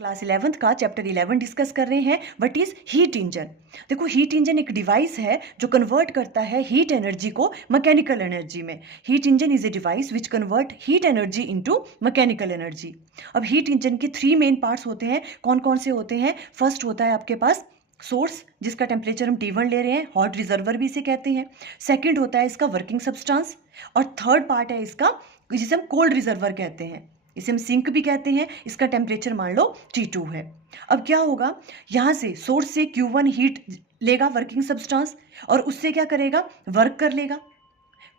Class 11th का chapter 11 discuss कर रहे हैं। What is heat engine. देखो, हीट इंजन एक डिवाइस है जो कन्वर्ट करता है हीट एनर्जी को मैकेनिकल एनर्जी में। Heat engine is a device which convert heat energy into mechanical energy. अब हीट इंजन के 3 मेन पार्ट्स होते हैं। कौन कौन से होते हैं? फर्स्ट होता है आपके पास सोर्स, जिसका टेम्परेचर हम T1 ले रहे हैं, हॉट रिजर्वर भी इसे कहते हैं। सेकंड होता है इसका वर्किंग सब्सटेंस, और थर्ड पार्ट है इसका जिसे हम कोल्ड रिजर्वर कहते हैं, इसे हम सिंक भी कहते हैं। इसका टेम्परेचर मान लो T2 है। अब क्या होगा, यहाँ से सोर्स से Q1 हीट लेगा वर्किंग सब्सटेंस, और उससे क्या करेगा, वर्क कर लेगा।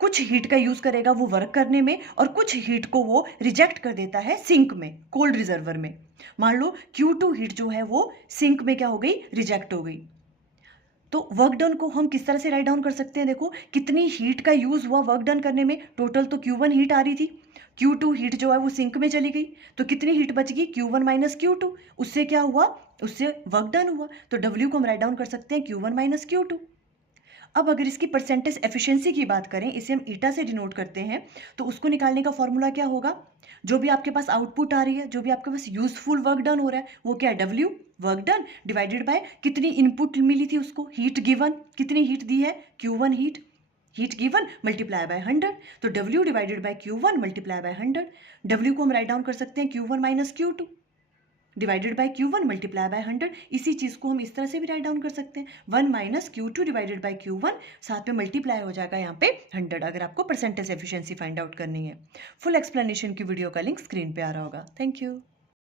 कुछ हीट का यूज करेगा वो वर्क करने में, और कुछ हीट को वो रिजेक्ट कर देता है सिंक में, कोल्ड रिजर्वर में। मान लो Q2 हीट जो है वो सिंक में क्या हो गई, रिजेक्ट हो गई। तो वर्क डन को हम किस तरह से राइट डाउन कर सकते हैं? देखो, कितनी हीट का यूज हुआ वर्क डन करने में। टोटल तो Q1 हीट आ रही थी, Q2 हीट जो है वो सिंक में चली गई, तो कितनी हीट बच गई, Q1 माइनस Q2। उससे क्या हुआ, उससे वर्क डन हुआ। तो W को हम राइट डाउन कर सकते हैं Q1 माइनस Q2। अब अगर इसकी परसेंटेज एफिशिएंसी की बात करें, इसे हम ईटा से डिनोट करते हैं, तो उसको निकालने का फॉर्मूला क्या होगा, जो भी आपके पास आउटपुट आ रही है, जो भी आपके पास यूजफुल वर्क डन हो रहा है, वो क्या है, W work done divided by कितनी इनपुट मिली थी उसको, हीट गिवन, कितनी हीट दी है, Q1 heat, heat given multiply by 100। तो W divided by Q1 multiply by 100। W को हम राइट डाउन कर सकते हैं Q1 minus Q2 divided by Q1 multiply by 100। इसी चीज को हम इस तरह से भी राइट डाउन कर सकते हैं, 1 minus Q2 divided by Q1, साथ में मल्टीप्लाई हो जाएगा यहाँ पे 100, अगर आपको परसेंटेज एफिशिएंसी फाइंड आउट करनी है। फुल एक्सप्लेनेशन की वीडियो का लिंक स्क्रीन पे आ रहा होगा। Thank you.